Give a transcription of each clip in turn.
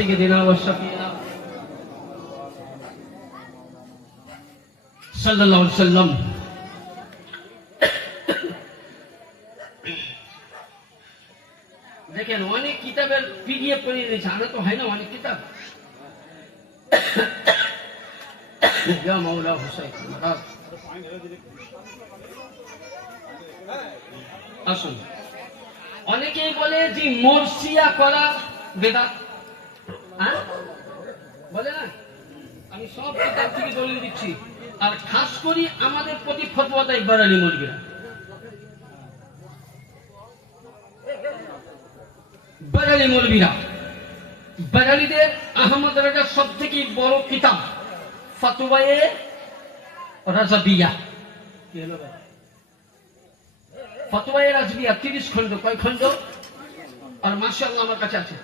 सैदना व शफीना सल्लल्लाहु अलैहि वसल्लम দেখেন অনেক কিতাবের পিডিএফ করে দিয়েছে আমরা তো হয় না অনেক কিতাব ইয়া মাওলা হুসাইন মহারাজ আসুন অনেকেই বলে যে মর্সিয়া করা বেদাত হ্যাঁ? আমি সব কিতাব থেকে দলিল দিচ্ছি। আর খাস করি আমাদের প্রতি ফতোয়া দেয় আহমদ রাজার সব থেকে বড় কিতাব, ফাতুয়ায়ে রাজাবিয়া। ফতোয়ায়ে রাজবিয়া, তিরিশ খণ্ড, কয় খণ্ড? আর মার্শাল্লাহ আমার কাছে আছে।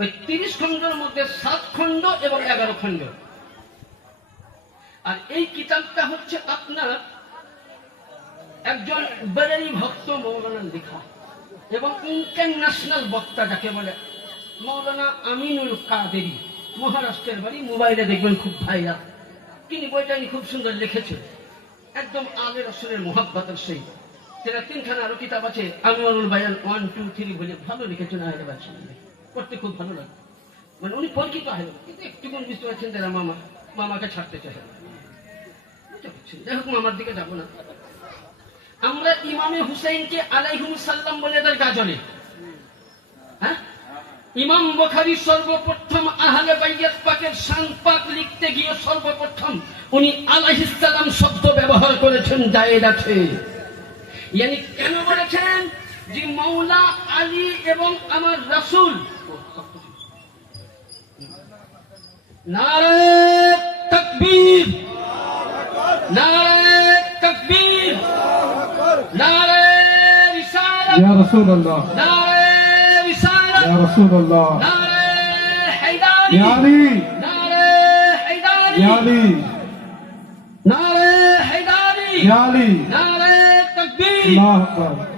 ওই তিরিশ খণ্ডের মধ্যে সাত খণ্ড এবং এগারো খণ্ড। আর এই কিতাবটা হচ্ছে আপনার একজন বেরেলি ভক্ত মৌলানা লেখা এবং ইন্টারন্যাশনাল বক্তা যাকে বলে মৌলানা আমিনুল কাদেরি। মহারাষ্ট্রের বাড়ি মোবাইলে দেখবেন খুব ভাইরাল তিনি বইটা খুব সুন্দর লিখেছেন। একদম আগের আসরের মোহাব্বতের সেই। তিনখানা আরও কিতাব আছে Aminul Bayan one, two, three বলে ভালো লিখেছেন, আহলে বাচ্চা পড়তে খুব ভালো লাগে মানে উনি পরিচিত আহলে কিন্তু একটু কোন বুঝতে পারছেন যারা মামা, মামাকে ছাড়তে পারছেন? যাই হোক, মামার দিকে যাব না। আমরা ইমামে হুসাইনকে আলাইহুম সাল্লাম বলে হ্যাঁ? ইমাম বখারি সর্বপ্রথম আহলে বাইয়াত পাকের শান পাক লিখতে গিয়ে সর্বপ্রথম উনি আলাইহিসসালাম শব্দ ব্যবহার করেছেন জায়েদ আছে। কেন বলেছেন? যে মৌলা আলী এবং আমার রাসূল नारायण तकबीर नारायण तकबीर नारायण रिसालत या रसूल अल्लाह नारायण रिसालत या रसूल अल्लाह नारायण हैदरी या अली नारायण हैदरी या अली नारायण हैदरी या अली नारायण तकबीर अल्लाह अकबर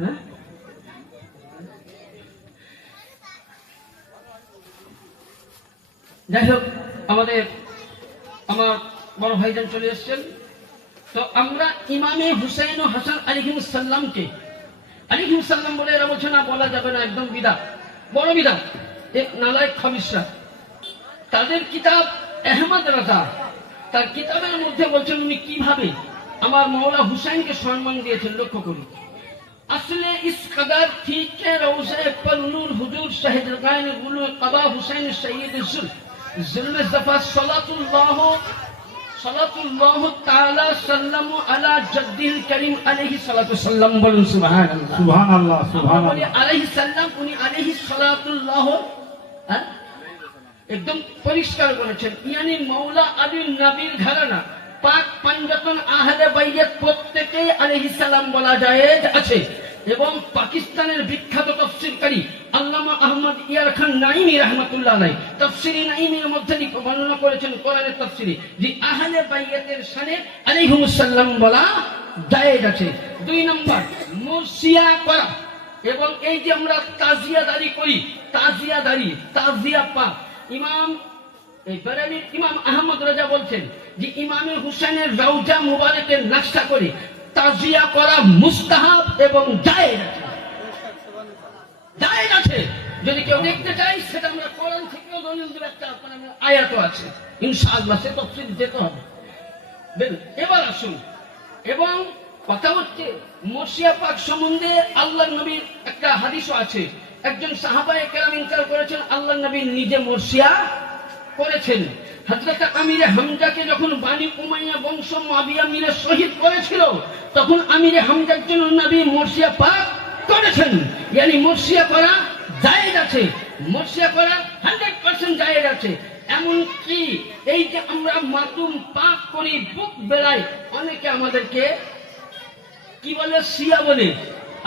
হ্যাঁ? যাই হোক, আমাদের আমার বড় ভাইজান চলে এসছেন। তো আমরা ইমামে হুসাইন ও হাসান আলিহিম সাল্লামকে আলিহিম সাল্লাম বলে এরা বলছে, না, বলা যাবে না, একদম বিদা, বড় বিদা এক নালায় খবিসরা। তাদের কিতাব আহমদ রাজা, তার কিতাবের মধ্যে বলছেন, উনি কীভাবে আমার মৌলা হুসাইনকে সম্মান দিয়েছেন, লক্ষ্য اصل اس قدر تھی کہ روزے پر نور حضور شہد رقائن غلو قبا حسین سید ظلم ظلم زفا صلاة اللہ صلاة اللہ تعالی سلم علی جدہ کریم علیہ صلاة والسلام بلن سبحان اللہ سبحان اللہ سبحان اللہ علیہ السلام انہی علیہ صلاة اللہ একদম পরিষ্কার করেছেন ইয়ানি মৌলা আলী নবীর ঘরানা পাক পাঞ্জাতন আহলে বাইয়াত প্রত্যেকেই আলাইহিস সালাম বলা যায় আছে এবং পাকিস্তানের বিখ্যাত তফসিরকারী আল্লামা আহমদ ইয়ার খান নাইমি রহমতুল্লাহ আলাই তফসিরি নাইমের মধ্যে বর্ণনা করেছেন কোরআনের তফসিরি যে আহলে বাইয়াতের শানে আলাইহিমুস সাল্লাম বলা জায়েজ আছে। দুই নম্বর, মুরসিয়া করা। এবং এই যে আমরা তাজিয়াদারি করি, তাজিয়াদারি, তাজিয়া পা ইমাম এই বেরালির ইমাম আহমদ রাজা বলছেন যে ইমামে হুসেনের রৌজা মুবারকের নাস্তা করে তাজিয়া করা মুস্তাহাব এবং জায়েজ আছে। জায়েজ আছে। যদি কেউ দেখতে চাই সেটা আমরা কোরআন থেকেও দলিল দেব একটা আয়াত আছে। ইনশাআল্লাহ সে তফসিল যেতে হবে। এবার আসুন। এবং কথা হচ্ছে, মসিয়া পাক সম্বন্ধে আল্লাহ নবীর একটা হাদিসও আছে। একজন সাহাবায়ে কেরাম ইনকার করেছেন আল্লাহ নবী নিজে মর্সিয়া করেছেন। হযরত আমিরে হামজাকে যখন বানি উমাইয়া বংশ মাবিয়া মিলে শহীদ করেছিল তখন আমিরে হামজার জন্য নবী মর্সিয়া পাক করেছেন। ইয়ানি মর্সিয়া করা জায়েজ আছে। মর্সিয়া করা হান্ড্রেড পার্সেন্ট জায়েজ আছে। এমনকি এই যে আমরা মাতুম পাক করি বুক বেলায় অনেকে আমাদেরকে কি বলে শিয়া বলে।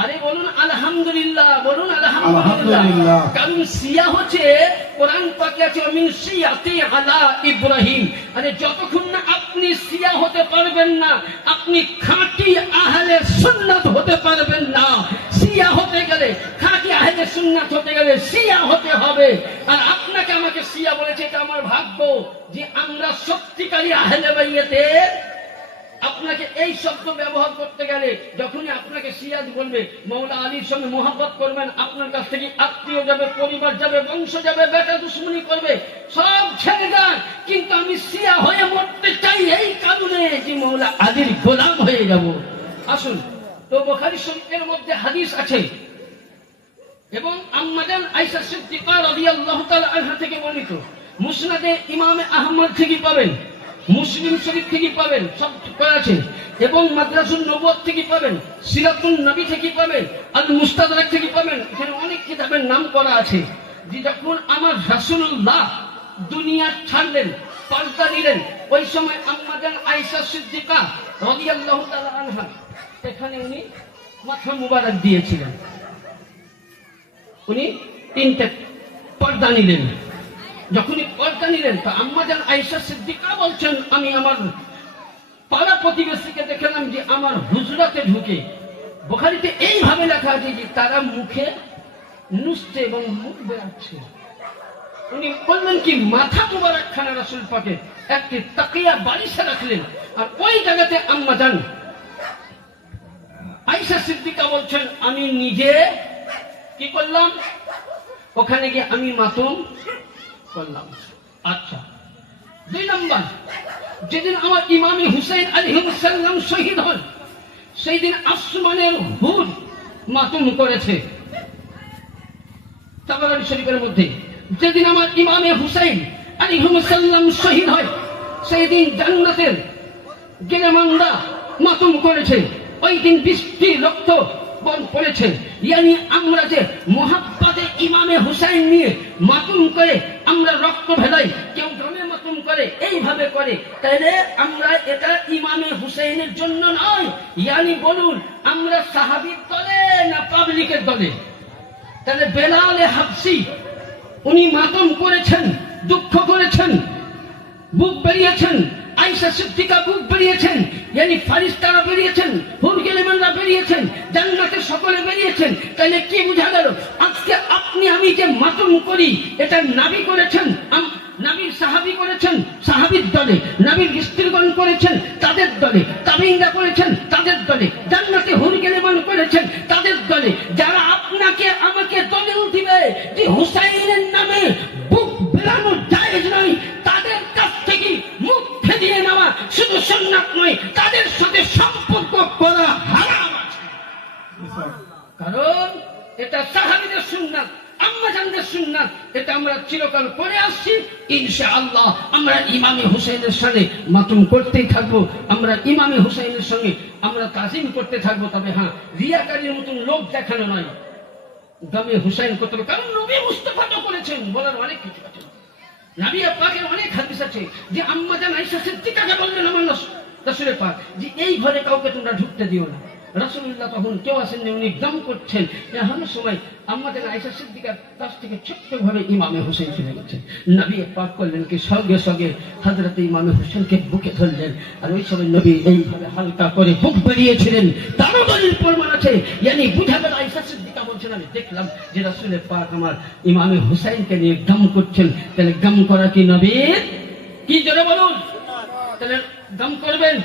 আরে বলুন আলহামদুলিল্লাহ বলুন আলহামদুলিল্লাহ। আলহামদুলিল্লাহ। কারণ সিয়া হচ্ছে কোরআন পাকে আছে আলা ইব্রাহিম। আরে, যতক্ষণ না আপনি সিয়া হতে পারবেন না, আপনি খাঁটি আহলে সুন্নাত হতে পারবেন না। সিয়া হতে গেলে, খাঁটি আহলে সুন্নাত হতে গেলে সিয়া হতে হবে। আর আপনাকে আমাকে সিয়া বলেছে, এটা আমার ভাগ্য যে আমরা সত্যিকারী আহলে বাইয়েতে আপনাকে এই শব্দ ব্যবহার করতে গেলে যখনই আপনাকে সিয়াজ বলবে মৌলা আলীর সঙ্গে মোহাম্মত করবেন, আপনার কাছ থেকে আত্মীয় যাবে, পরিবার যাবে, বংশ যাবে, বেটা দুশ্মনী করবে, সব ছেড়ে যান। কিন্তু আমি সিয়া হয়ে মরতে চাই এই কারণে যে মৌলা আলীর গোলাম হয়ে যাব। আসুন, তো বোখারি শরীফের মধ্যে হাদিস আছে। এবং আম্মাজান আইসা সিদ্দিকা রাদিয়াল্লাহু তাআলা আনহা থেকে বর্ণিত। মুসনাদে ইমামে আহমদ থেকে পাবেন। মুসলিম শরীফ থেকে পাবেন, সব আছে? এবং মাদ্রাসুল নবুয়ত থেকে পাবেন, সিরাতুন নবী থেকে পাবেন, আল মুস্তাদরাক থেকে পাবেন, এখানে অনেক কিতাবের নাম করা আছে। যে যখন আমার রাসূলুল্লাহ দুনিয়া ছাড়লেন, পাল্টা নিলেন ওই সময় আম্মাজান আয়েশা সিদ্দিকা রাদিয়াল্লাহু তাআলা আনহা এখানে উনি মাথা মুবারক দিয়েছিলেন। উনি তিনটে পর্দা নিলেন। যখনই পর্দা নিলেন, তো আম্মাজান আয়েশা সিদ্দিকা বলছেন, আমি আমার পাড়া প্রতিবেশীকে দেখলাম যে আমার হুজরাতে ঢুকে। বোখারিতে এইভাবে লেখা আছে যে তারা মুখে নুসছে এবং মুখ বেরাচ্ছে উনি বললেন কি, মাথা মোবারক খানা রাসুল পাকে একটি তাকিয়া বালিশে রাখলেন। আর ওই জায়গাতে আম্মা যান। আইসা সিদ্দিকা বলছেন, আমি নিজে কি করলাম? ওখানে গিয়ে আমি মাতুম করলাম। আচ্ছা দুই নম্বর, যেদিন আমার শহীদ হন সেই দিন আসমানের মাতুম করেছে। তাবারানি শরীফের মধ্যে, যেদিন আমার ইমামে হুসাইন শহীদ হয় সেই দিন জান্নাতের মাতুম করেছে। ওই দিন বৃষ্টি, রক্ত বন পড়েছে। ইয়ানি আমরা যে মহাব্বাতে ইমামে হুসাইন নিয়ে মাতুম করে আমরা রক্ত ভেলাই কেউ গ্রামে মতন করে, এইভাবে করে। তাহলে আমরা এটা ইমামে হুসেনের জন্য নয়, ইয়ানি বলুন, আমরা সাহাবির দলে না পাবলিকের দলে? তাহলে বেলালে হাফসি, উনি মাতম করেছেন, দুঃখ করেছেন, বুক বেরিয়েছেন আইসা সিদ্দিকা বুক বেরিয়েছেন, ইয়ানি ফারিস্তারা বেরিয়েছেন হুরগেলেমানরা বেরিয়েছেন জান্নাতে সকলে বেরিয়েছেন। তাহলে কি গেল? আজকে আপনি, আমি যে করি, এটা নাবি করেছেন নাবির সাহাবি করেছেন, সাহাবির দলে, নাবির স্ত্রীগণ করেছেন, তাদের দলে করেছেন, তাদের দলে, জান্নাতে হুরগেলেমান করেছেন, তাদের দলে। যারা আপনাকে, আমাকে দলে উঠিবে, যে হুসাইনের কারণ এটা সাহাবিদের সুন্নাত সুন্নাত। এটা আমরা চিরকাল আসছি। ইনশাআল্লাহ আমরা ইমামে সঙ্গে মাতুম করতেই থাকব। আমরা ইমামে সঙ্গে আমরা তাজিম করতে থাকব। তবে হ্যাঁ রিয়াকারীর মতন লোক দেখানো নয়। দামে হুসাইন হবে কারণ নবী মুস্তফা তো করেছেন, বলার অনেক কিছু আছে। পাকের অনেক হাদিস আছে যে আম্মা জান আয়েশা সিদ্দিকাকে বললেন, আমার পাক, যে এই ঘরে কাউকে তোমরা ঢুকতে দিও না। রাসূলুল্লাহ তখন কেউ আসেননি, উনি দম করছেন। এমন সময় আমাদের আয়েশা সিদ্দিকার কাছ থেকে ছোট্ট ভাবে ইমামে হোসেন চলে গেছেন। নবী পাক করলেন কি, সঙ্গে সঙ্গে হযরত ইমামে হোসেনকে বুকে ধরলেন। আর ওই সময় নবী এইভাবে হালকা করে বুক বেরিয়েছিলেন তারও দলিল প্রমাণ আছে। ইয়ানি বুঝা গেল, আয়েশা সিদ্দিকা বলছেন, আমি দেখলাম যে রাসূলের পাক আমার ইমামে হুসাইনকে নিয়ে গম করছেন। তাহলে গম করা কি নবীর কি জোরে বলুন? তাহলে গম করবেন?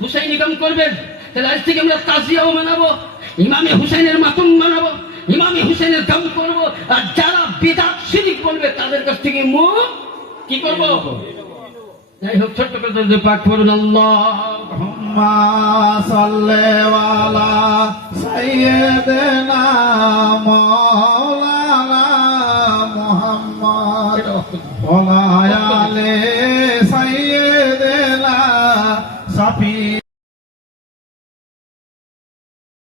হুসাইনি গম করবেন? তাহলে থেকে আমরা তাজিয়াও মানাবো, ইমামে হুসেনের মাতুম মানাবো, ইমামে হুসেনের দাম করব, আর যারা বেদাত শিরিক বলবে তাদের কাছ থেকে মুখ কি করব? যাই হোক, ছোট্ট করে তাদের পাঠ করুন আল্লাহ সাল্লে ওয়ালা সাইয়েদেনা